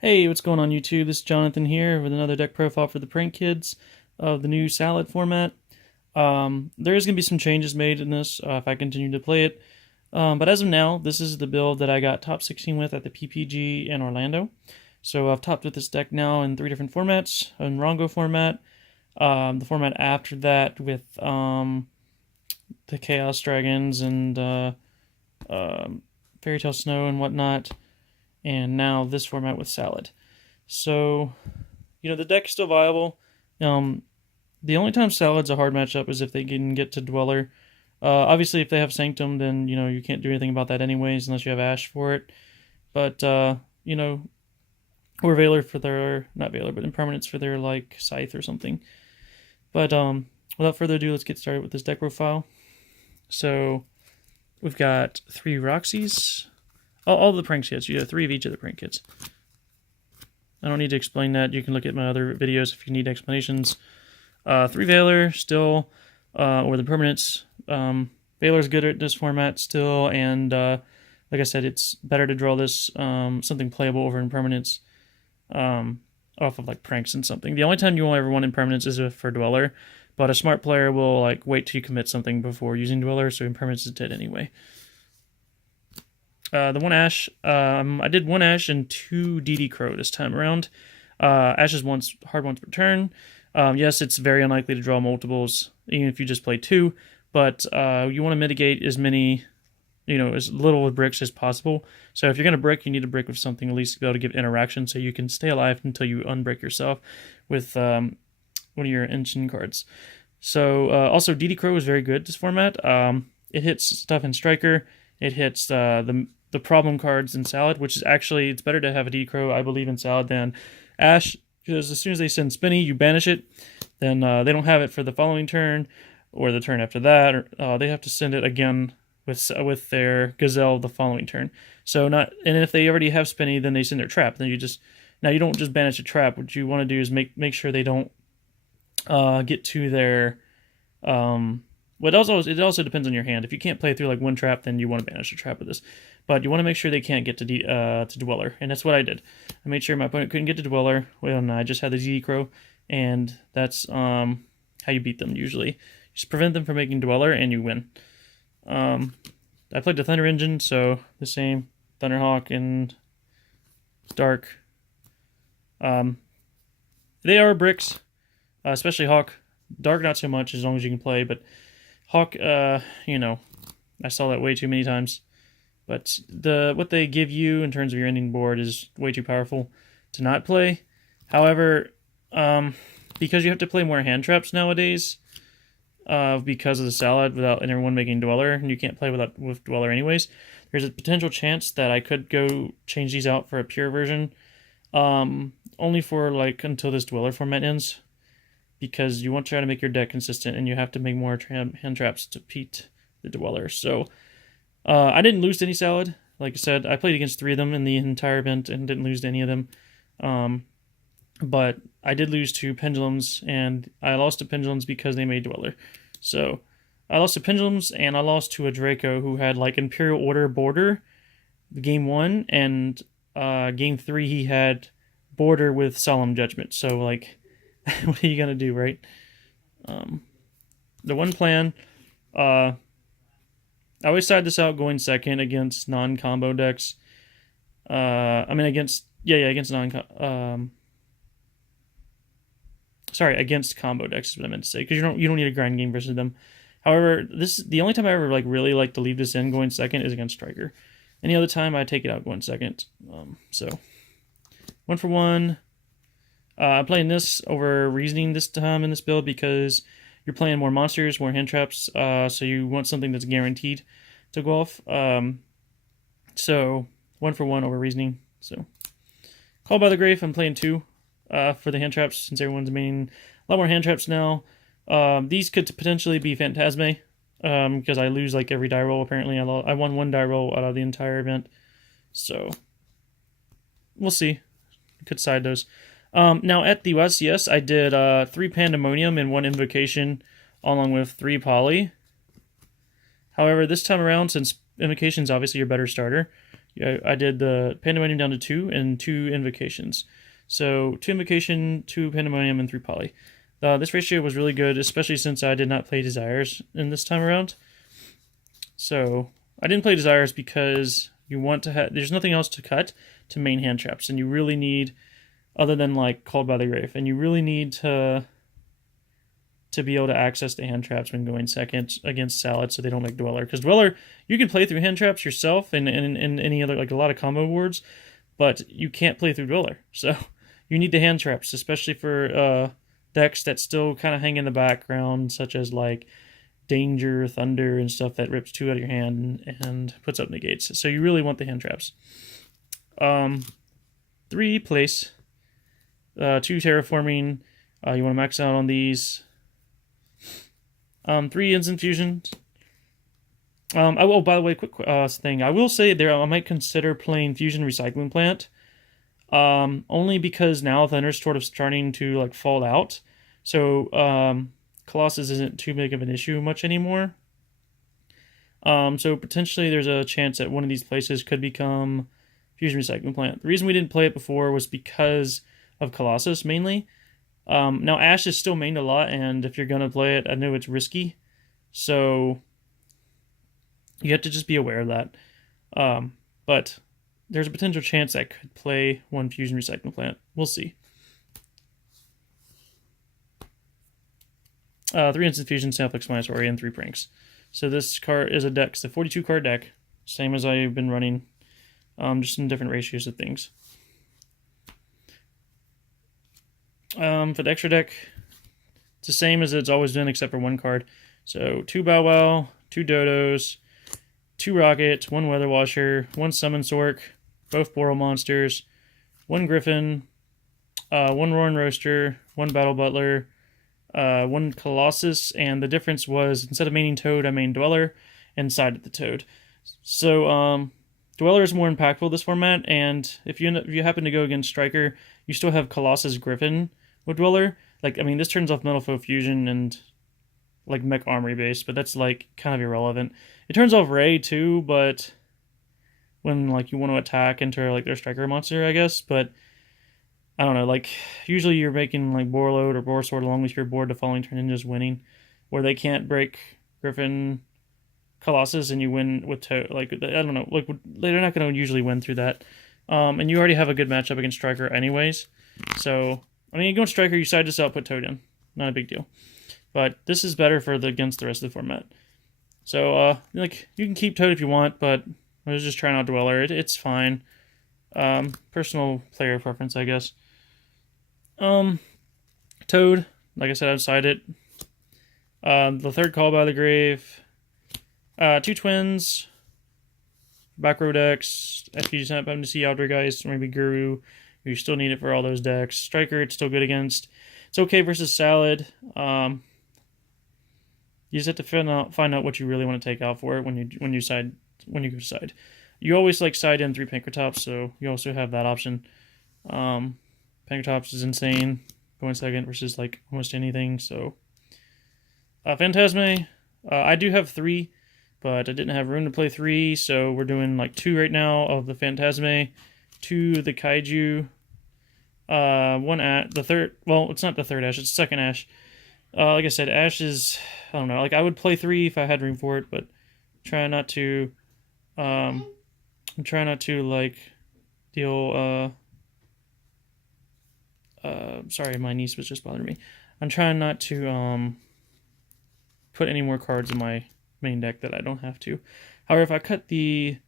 Hey, what's going on YouTube? This is Jonathan here with another deck profile for the Prank Kids of the new Salad format. There is going to be some changes made in this if I continue to play it. But as of now, this is the build that I got top 16 with at the PPG in Orlando. So I've topped with this deck now in 3 different formats. In Rongo format, the format after that with the Chaos Dragons and Fairy Tale Snow and whatnot. And now this format with Salad. So, the deck's still viable. The only time Salad's a hard matchup is if they can get to Dweller. Obviously, if they have Sanctum, then, you can't do anything about that anyways, unless you have Ash for it. But, or Valor for their, not Valor, but Impermanence for their, Scythe or something. But, without further ado, let's get started with this deck profile. So, we've got 3 Roxies. All the prank kits. You have 3 of each of the prank kits. I don't need to explain that. You can look at my other videos if you need explanations. 3 Valor still, or the permanents. Valor's good at this format still, and like I said, it's better to draw this something playable over impermanence off of pranks and something. The only time you won't ever want impermanence is for Dweller, but a smart player will wait till you commit something before using Dweller, so impermanence is dead anyway. The 1 Ash, I did 1 Ash and 2 DD Crow this time around. Ash is hard once per turn. Yes, it's very unlikely to draw multiples, even if you just play 2, but you want to mitigate as many, as little with bricks as possible. So if you're going to brick, you need to brick with something at least to be able to give interaction so you can stay alive until you unbrick yourself with one of your engine cards. So also DD Crow is very good this format. It hits stuff in Striker. It hits the problem cards in Salad, which is actually, it's better to have a DD Crow, I believe, in Salad than Ash, because as soon as they send Spinny, you banish it, then they don't have it for the following turn, or the turn after that, or they have to send it again with their Gazelle the following turn. And if they already have Spinny, then they send their trap. Then you don't just banish a trap. What you want to do is make sure they don't get to their it also depends on your hand. If you can't play through one trap, then you want to banish a trap with this. But you want to make sure they can't get to Dweller, and that's what I did. I made sure my opponent couldn't get to Dweller when I just had the DD Crow, and that's how you beat them usually. Just prevent them from making Dweller, and you win. I played the Thunder Engine, so the same Thunderhawk and Dark. They are bricks, especially Hawk. Dark not so much, as long as you can play, but Hawk, I saw that way too many times. But what they give you in terms of your ending board is way too powerful to not play. However, because you have to play more hand traps nowadays, because of the Salad without everyone making Dweller, and you can't play with Dweller anyways, there's a potential chance that I could go change these out for a pure version, only for until this Dweller format ends, because you want to try to make your deck consistent, and you have to make more hand traps to beat the Dweller. So I didn't lose to any Salad. Like I said, I played against 3 of them in the entire event and didn't lose to any of them. But I did lose to Pendulums, and I lost to Pendulums because they made Dweller. So I lost to Pendulums, and I lost to a Draco who had Imperial Order Border game 1, and game 3 he had Border with Solemn Judgment. So what are you gonna do, right? The one plan, I always side this out going second against non-combo decks. Against combo decks is what I meant to say, because you don't need a grind game versus them. However, the only time I ever really like to leave this in going second is against Striker. Any other time I take it out going second. So 1 for 1. I'm playing this over Reasoning this time in this build because you're playing more monsters, more hand traps, so you want something that's guaranteed to go off. So 1 for 1 over Reasoning. So Call by the Grave, I'm playing 2 for the hand traps, since everyone's making a lot more hand traps now. These could potentially be Phantasme, because I lose every die roll apparently. I won 1 die roll out of the entire event. So we'll see. Could side those. Now at the YCS, I did 3 Pandemonium and 1 Invocation, along with 3 Poly. However, this time around, since Invocation's obviously your better starter, I did the Pandemonium down to 2 and 2 Invocations. So 2 Invocation, 2 Pandemonium, and 3 Poly. This ratio was really good, especially since I did not play Desires in this time around. So I didn't play Desires because you want to have... There's nothing else to cut to main hand traps, and you really need, other than like Called by the Grave, and you really need to be able to access the hand traps when going second against Salad so they don't make Dweller. Because Dweller, you can play through hand traps yourself and any other, like a lot of combo boards, but you can't play through Dweller. So you need the hand traps, especially for decks that still kind of hang in the background, such as like Danger, Thunder, and stuff that rips 2 out of your hand and puts up negates. So you really want the hand traps. 3 place, 2 Terraforming. You want to max out on these. 3 Instant Fusions. Oh, by the way, quick thing. I will say there I might consider playing Fusion Recycling Plant. Only because now Thunder's sort of starting to like fall out. So Colossus isn't too big of an issue much anymore. So potentially there's a chance that one of these places could become Fusion Recycling Plant. The reason we didn't play it before was because of Colossus mainly. Now Ash is still mained a lot, and if you're gonna play it, I know it's risky, so you have to just be aware of that. But there's a potential chance I could play one Fusion Recycling Plant. We'll see. 3 Instant Fusion, Sample Explanatory, and 3 Pranks. So this card is a deck. It's a 42 card deck, same as I've been running, just in different ratios of things. For the extra deck, it's the same as it's always been except for 1 card. So 2 Bow Wow, 2 Dodos, 2 Rocket, 1 Weather Washer, 1 Summon Sork, both Boral monsters, 1 Griffin, 1 Roaring Roaster, 1 Battle Butler, 1 Colossus, and the difference was instead of maining Toad, I mained Dweller and sided the Toad. So Dweller is more impactful this format, and if you happen to go against Striker, you still have Colossus Griffin with Dweller. Like, I mean, this turns off Metal Foe Fusion and like Mech Armory base, but that's like kind of irrelevant. It turns off Ray too, but when like you want to attack into like their Striker monster, I guess. But I don't know, like usually you're making like Boar or Boar Sword along with your board the following turn and just winning, where they can't break Griffin Colossus and you win with like I don't know, like they're not going to usually win through that. And you already have a good matchup against Striker anyways. So I mean, you go with Striker, you side this out, put Toad in, not a big deal. But this is better for against the rest of the format. So like you can keep Toad if you want, but I was just trying out Dweller. It's fine. Personal player preference, I guess. Toad, like I said, I'd side it. The 3rd Call by the Grave. 2 Twins. Back row decks. FPG Snap MDC Outdoorgeist, maybe Guru. You still need it for all those decks. Striker, it's still good against. It's okay versus Salad. You just have to find out what you really want to take out for it when you go to side. You always like side in 3 Pankratops, so you also have that option. Pankratops is insane, going second versus like almost anything. So Phantasme, I do have 3, but I didn't have room to play 3, so we're doing like 2 right now of the Phantasme, 2 of the Kaiju, 1 at the 3rd. Well, it's not the 3rd Ash; it's the 2nd Ash. Like I said, Ash is, I don't know. Like I would play 3 if I had room for it, but try not to. I'm trying not to like deal. Sorry, my niece was just bothering me. I'm trying not to put any more cards in my main deck that I don't have to. However, if I cut the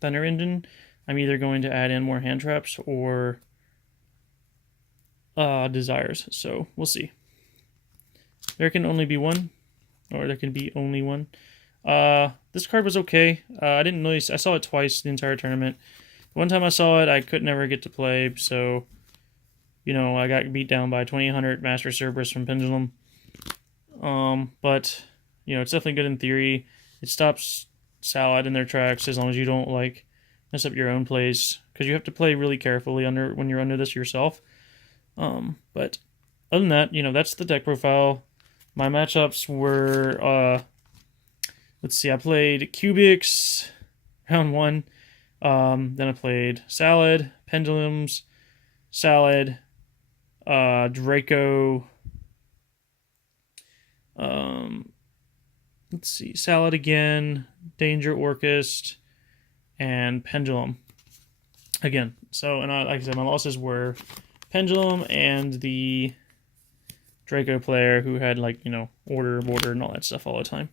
Thunder Engine, I'm either going to add in more hand traps or Desires. So we'll see. There can only be one, or there can be only one. This card was okay. I didn't notice. I saw it twice the entire tournament. One time I saw it, I could never get to play, so you know I got beat down by 2000 Master Cerberus from Pendulum. But you know it's definitely good in theory. It stops Salad in their tracks as long as you don't like mess up your own plays, because you have to play really carefully when you're under this yourself. But other than that, you know, that's the deck profile. My matchups were let's see, I played Cubics round 1. Then I played Salad, Pendulums, Salad, Draco. Let's see, Salad again, Danger Orchist, and Pendulum again. So, and like I said, my losses were Pendulum and the Draco player who had, like, you know, order, border, and all that stuff all the time.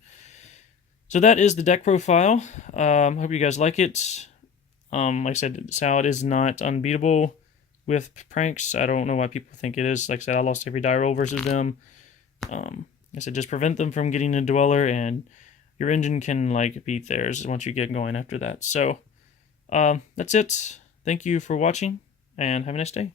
So that is the deck profile. Hope you guys like it. Like I said, Salad is not unbeatable with pranks. I don't know why people think it is. Like I said, I lost every die roll versus them. I said, just prevent them from getting a Dweller, and your engine can, like, beat theirs once you get going after that. So, that's it. Thank you for watching, and have a nice day.